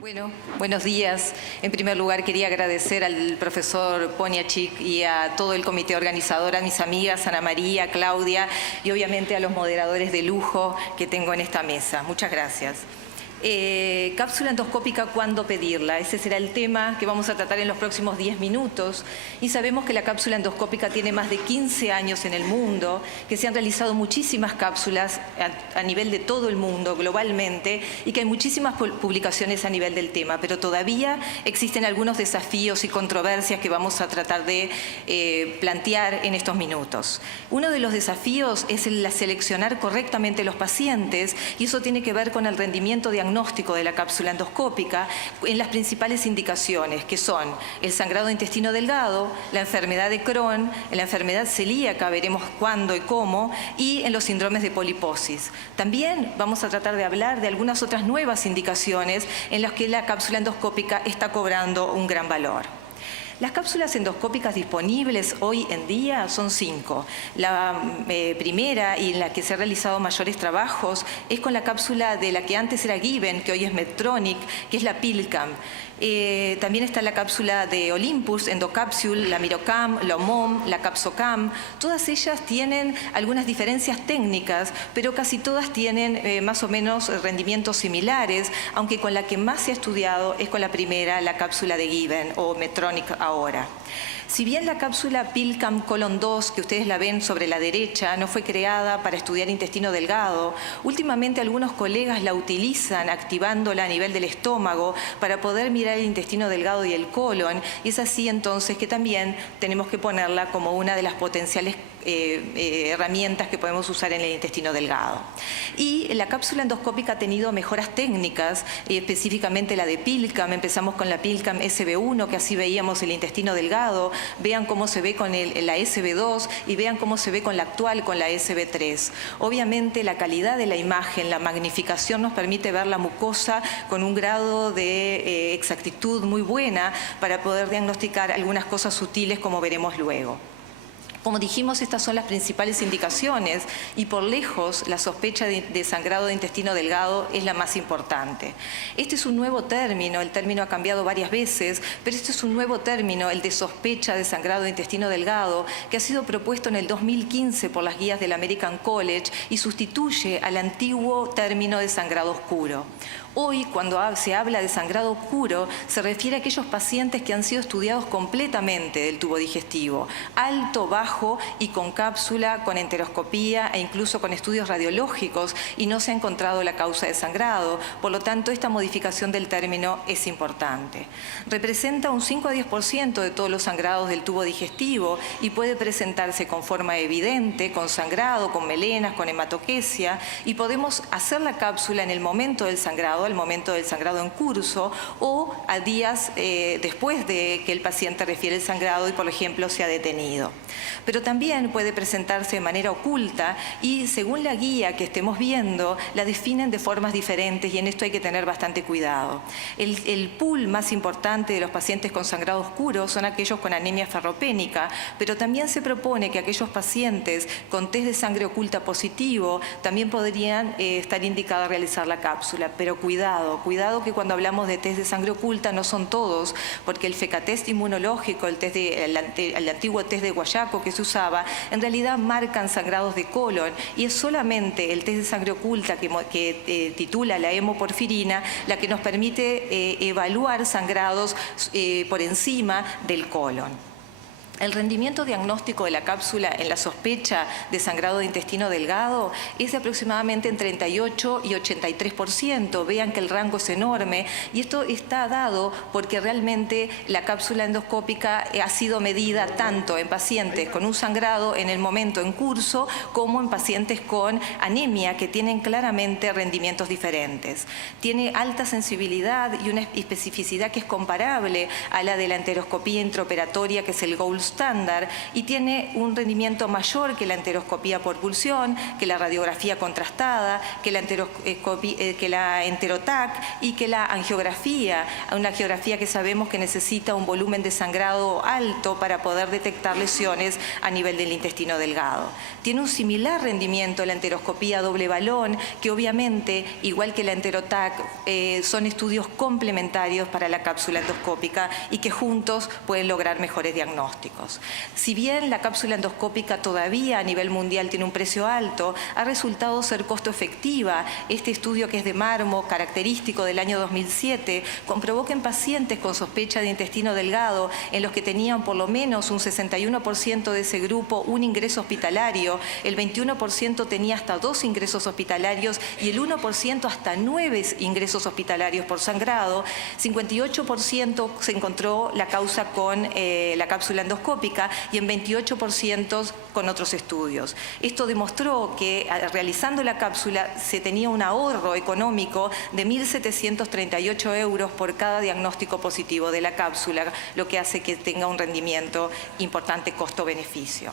Bueno, buenos días. En primer lugar, quería agradecer al profesor Poniachik y a todo el comité organizador, a mis amigas Ana María, Claudia y obviamente a los moderadores de lujo que tengo en esta mesa. Muchas gracias. Cápsula endoscópica, ¿cuándo pedirla? Ese será el tema que vamos a tratar en los próximos 10 minutos. Y sabemos que la cápsula endoscópica tiene más de 15 años en el mundo, que se han realizado muchísimas cápsulas a nivel de todo el mundo, globalmente, y que hay muchísimas publicaciones a nivel del tema, pero todavía existen algunos desafíos y controversias que vamos a tratar de plantear en estos minutos. Uno de los desafíos es el seleccionar correctamente los pacientes, y eso tiene que ver con el rendimiento diagnóstico de la cápsula endoscópica en las principales indicaciones, que son el sangrado de intestino delgado, la enfermedad de Crohn, la enfermedad celíaca, veremos cuándo y cómo, y en los síndromes de poliposis. También vamos a tratar de hablar de algunas otras nuevas indicaciones en las que la cápsula endoscópica está cobrando un gran valor. Las cápsulas endoscópicas disponibles hoy en día son 5. La primera, y en la que se han realizado mayores trabajos, es con la cápsula de la que antes era Given, que hoy es Medtronic, que es la Pilcam. También está la cápsula de Olympus, Endocapsule, la Mirocam, la Omom, la Capsocam. Todas ellas tienen algunas diferencias técnicas, pero casi todas tienen más o menos rendimientos similares, aunque con la que más se ha estudiado es con la primera, la cápsula de Given o Medtronic ahora. Si bien la cápsula Pilcam Colon 2, que ustedes la ven sobre la derecha, no fue creada para estudiar intestino delgado, últimamente algunos colegas la utilizan activándola a nivel del estómago para poder mirar el intestino delgado y el colon, y es así entonces que también tenemos que ponerla como una de las potenciales herramientas que podemos usar en el intestino delgado. Y la cápsula endoscópica ha tenido mejoras técnicas, específicamente la de Pilcam. Empezamos con la Pilcam SB1, que así veíamos el intestino delgado. Vean cómo se ve con la SB2 y vean cómo se ve con la actual, con la SB3. Obviamente la calidad de la imagen, la magnificación nos permite ver la mucosa con un grado de exactitud muy buena para poder diagnosticar algunas cosas sutiles, como veremos luego. Como dijimos, estas son las principales indicaciones y por lejos la sospecha de sangrado de intestino delgado es la más importante. Este es un nuevo término, el término ha cambiado varias veces, pero este es un nuevo término, el de sospecha de sangrado de intestino delgado, que ha sido propuesto en el 2015 por las guías del American College y sustituye al antiguo término de sangrado oscuro. Hoy, cuando se habla de sangrado oscuro, se refiere a aquellos pacientes que han sido estudiados completamente del tubo digestivo, alto, bajo y con cápsula, con enteroscopía e incluso con estudios radiológicos, y no se ha encontrado la causa de sangrado. Por lo tanto, esta modificación del término es importante. Representa un 5 a 10% de todos los sangrados del tubo digestivo y puede presentarse con forma evidente, con sangrado, con melenas, con hematoquesia, y podemos hacer la cápsula en el momento del sangrado, al momento del sangrado en curso, o a días después de que el paciente refiere el sangrado y, por ejemplo, se ha detenido. Pero también puede presentarse de manera oculta y, según la guía que estemos viendo, la definen de formas diferentes, y en esto hay que tener bastante cuidado. El pool más importante de los pacientes con sangrado oscuro son aquellos con anemia ferropénica, pero también se propone que aquellos pacientes con test de sangre oculta positivo también podrían estar indicados a realizar la cápsula. Pero cuidado que cuando hablamos de test de sangre oculta no son todos, porque el FECATest inmunológico, el antiguo test de Guayaco que se usaba, en realidad marcan sangrados de colon, y es solamente el test de sangre oculta que titula la hemoporfirina la que nos permite evaluar sangrados por encima del colon. El rendimiento diagnóstico de la cápsula en la sospecha de sangrado de intestino delgado es de aproximadamente entre 38 y 83%. Vean que el rango es enorme, y esto está dado porque realmente la cápsula endoscópica ha sido medida tanto en pacientes con un sangrado en el momento en curso como en pacientes con anemia, que tienen claramente rendimientos diferentes. Tiene alta sensibilidad y una especificidad que es comparable a la de la enteroscopía intraoperatoria, que es el gold estándar y tiene un rendimiento mayor que la enteroscopía por pulsión, que la radiografía contrastada, que la enterotac y que la angiografía, una angiografía que sabemos que necesita un volumen de sangrado alto para poder detectar lesiones a nivel del intestino delgado. Tiene un similar rendimiento la enteroscopía doble balón, que obviamente, igual que la enterotac, son estudios complementarios para la cápsula endoscópica y que juntos pueden lograr mejores diagnósticos. Si bien la cápsula endoscópica todavía a nivel mundial tiene un precio alto, ha resultado ser costo efectiva. Este estudio, que es de Marmo, característico del año 2007, comprobó que en pacientes con sospecha de intestino delgado, en los que tenían por lo menos un 61% de ese grupo un ingreso hospitalario, el 21% tenía hasta 2 ingresos hospitalarios y el 1% hasta 9 ingresos hospitalarios por sangrado, 58% se encontró la causa con la cápsula endoscópica y en 28% con otros estudios. Esto demostró que realizando la cápsula se tenía un ahorro económico de 1.738 euros por cada diagnóstico positivo de la cápsula, lo que hace que tenga un rendimiento importante costo-beneficio.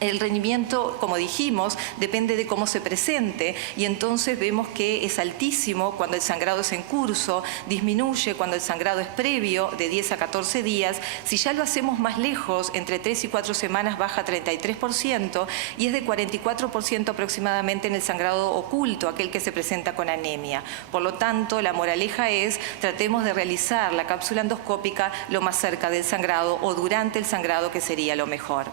El rendimiento, como dijimos, depende de cómo se presente y entonces vemos que es altísimo cuando el sangrado es en curso, disminuye cuando el sangrado es previo, de 10 a 14 días. Si ya lo hacemos más lejos, entre 3 y 4 semanas baja 33% y es de 44% aproximadamente en el sangrado oculto, aquel que se presenta con anemia. Por lo tanto, la moraleja es, tratemos de realizar la cápsula endoscópica lo más cerca del sangrado o durante el sangrado, que sería lo mejor.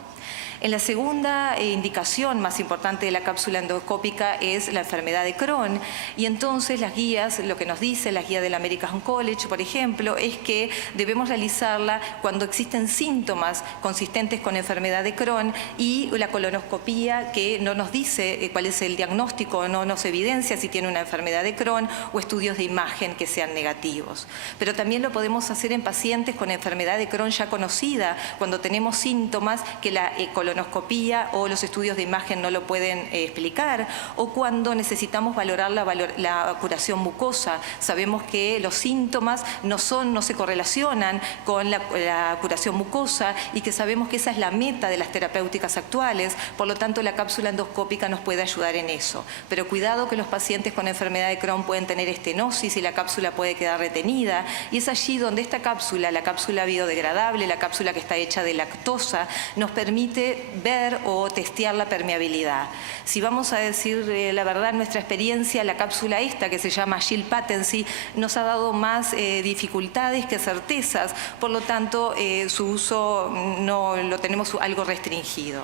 En la segunda indicación más importante de la cápsula endoscópica es la enfermedad de Crohn y entonces las guías, lo que nos dice la guía del American College, por ejemplo, es que debemos realizarla cuando existen síntomas consistentes con enfermedad de Crohn y la colonoscopía, que no nos dice cuál es el diagnóstico, no nos evidencia si tiene una enfermedad de Crohn, o estudios de imagen que sean negativos. Pero también lo podemos hacer en pacientes con enfermedad de Crohn ya conocida, cuando tenemos síntomas que la colonoscopía o los estudios de imagen no lo pueden explicar, o cuando necesitamos valorar la curación mucosa. Sabemos que los síntomas no se correlacionan con la curación mucosa y que sabemos que esa es la meta de las terapéuticas actuales, por lo tanto la cápsula endoscópica nos puede ayudar en eso. Pero cuidado, que los pacientes con enfermedad de Crohn pueden tener estenosis y la cápsula puede quedar retenida, y es allí donde esta cápsula, la cápsula biodegradable, la cápsula que está hecha de lactosa, nos permite ver o testear la permeabilidad. Si vamos a decir la verdad, nuestra experiencia, la cápsula esta que se llama Shield Patency nos ha dado más dificultades que certezas, por lo tanto su uso no lo tenemos algo restringido.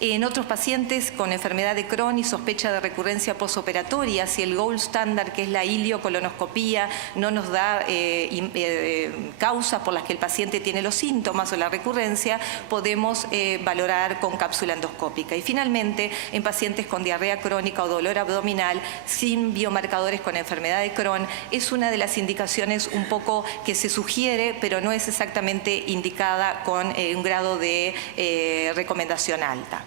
En otros pacientes con enfermedad de Crohn y sospecha de recurrencia posoperatoria, si el gold standard, que es la iliocolonoscopía, no nos da causas por las que el paciente tiene los síntomas o la recurrencia, podemos valorar con cápsula endoscópica. Y finalmente, en pacientes con diarrea crónica o dolor abdominal sin biomarcadores con enfermedad de Crohn, es una de las indicaciones un poco que se sugiere, pero no es exactamente indicada con un grado de recomendación alta.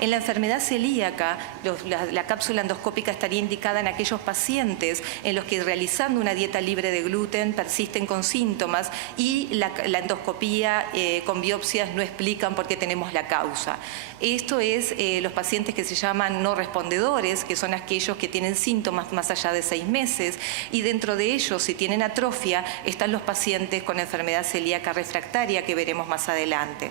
En la enfermedad celíaca, la cápsula endoscópica estaría indicada en aquellos pacientes en los que realizando una dieta libre de gluten persisten con síntomas y la endoscopía con biopsias no explican por qué tenemos la causa. Esto es los pacientes que se llaman no respondedores, que son aquellos que tienen síntomas más allá de 6 meses, y dentro de ellos, si tienen atrofia, están los pacientes con enfermedad celíaca refractaria, que veremos más adelante.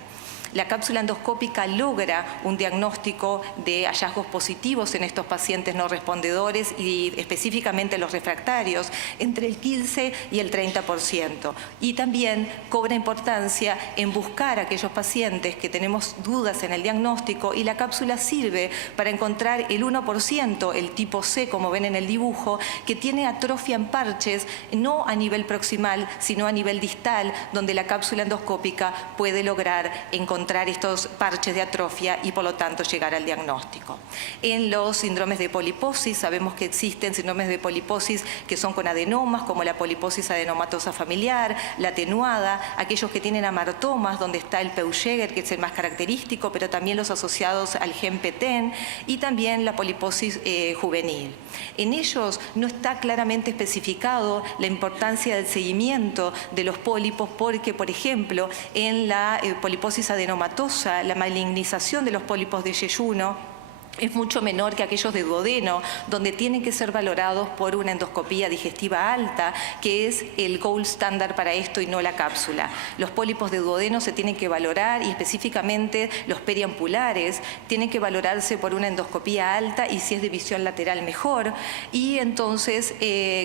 La cápsula endoscópica logra un diagnóstico de hallazgos positivos en estos pacientes no respondedores y específicamente los refractarios, entre el 15 y el 30%. Y también cobra importancia en buscar a aquellos pacientes que tenemos dudas en el diagnóstico, y la cápsula sirve para encontrar el 1%, el tipo C, como ven en el dibujo, que tiene atrofia en parches, no a nivel proximal, sino a nivel distal, donde la cápsula endoscópica puede lograr encontrar estos parches de atrofia y por lo tanto llegar al diagnóstico. En los síndromes de poliposis sabemos que existen síndromes de poliposis que son con adenomas, como la poliposis adenomatosa familiar, la atenuada, aquellos que tienen amartomas, donde está el Peutz-Jeghers, que es el más característico, pero también los asociados al gen PTEN, y también la poliposis juvenil. En ellos no está claramente especificado la importancia del seguimiento de los pólipos, porque, por ejemplo, en la poliposis adenomatosa adenomatosa, la malignización de los pólipos de yeyuno es mucho menor que aquellos de duodeno, donde tienen que ser valorados por una endoscopía digestiva alta, que es el gold standard para esto y no la cápsula. Los pólipos de duodeno se tienen que valorar, y específicamente los periampulares tienen que valorarse por una endoscopía alta, y si es de visión lateral mejor, y entonces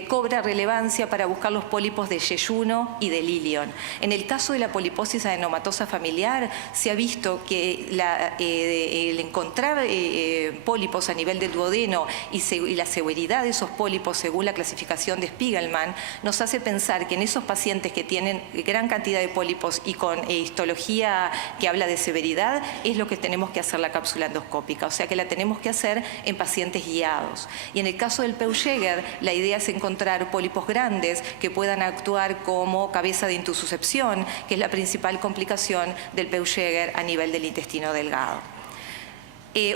cobra relevancia para buscar los pólipos de yeyuno y de Lilion. En el caso de la poliposis adenomatosa familiar, se ha visto que el encontrar pólipos a nivel del duodeno y la severidad de esos pólipos según la clasificación de Spiegelman nos hace pensar que en esos pacientes que tienen gran cantidad de pólipos y con histología que habla de severidad, es lo que tenemos que hacer la cápsula endoscópica, o sea que la tenemos que hacer en pacientes guiados. Y en el caso del Peutz-Jeghers, la idea es encontrar pólipos grandes que puedan actuar como cabeza de intususcepción, que es la principal complicación del Peutz-Jeghers a nivel del intestino delgado.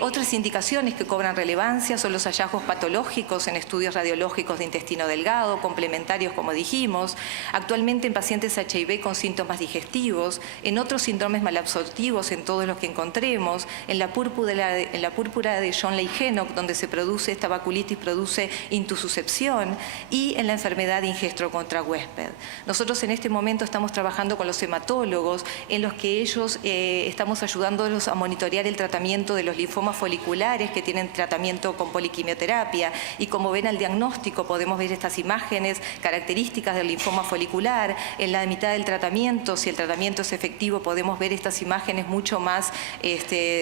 Otras indicaciones que cobran relevancia son los hallazgos patológicos en estudios radiológicos de intestino delgado, complementarios como dijimos, actualmente en pacientes HIV con síntomas digestivos, en otros síndromes malabsortivos, en todos los que encontremos, en la púrpura de John Leigh-Henoch, donde se produce esta vaculitis, produce intususcepción, y en la enfermedad de Ingestro contra Westped. Nosotros en este momento estamos trabajando con los hematólogos, en los que ellos estamos ayudándolos a monitorear el tratamiento de los linfomas foliculares que tienen tratamiento con poliquimioterapia, y como ven al diagnóstico podemos ver estas imágenes características del linfoma folicular. En la mitad del tratamiento, si el tratamiento es efectivo, podemos ver estas imágenes mucho más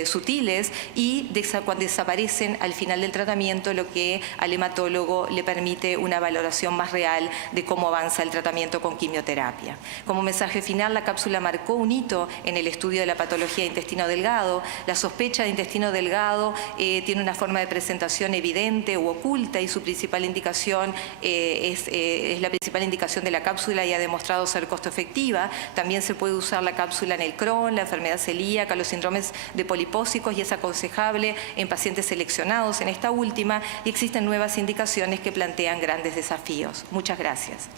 sutiles, y cuando desaparecen al final del tratamiento, lo que al hematólogo le permite una valoración más real de cómo avanza el tratamiento con quimioterapia. Como mensaje final, la cápsula marcó un hito en el estudio de la patología de intestino delgado. La sospecha de intestino delgado tiene una forma de presentación evidente u oculta, y su principal indicación es la principal indicación de la cápsula, y ha demostrado ser costo efectiva. También se puede usar la cápsula en el Crohn, la enfermedad celíaca, los síndromes de polipósicos, y es aconsejable en pacientes seleccionados en esta última, y existen nuevas indicaciones que plantean grandes desafíos. Muchas gracias.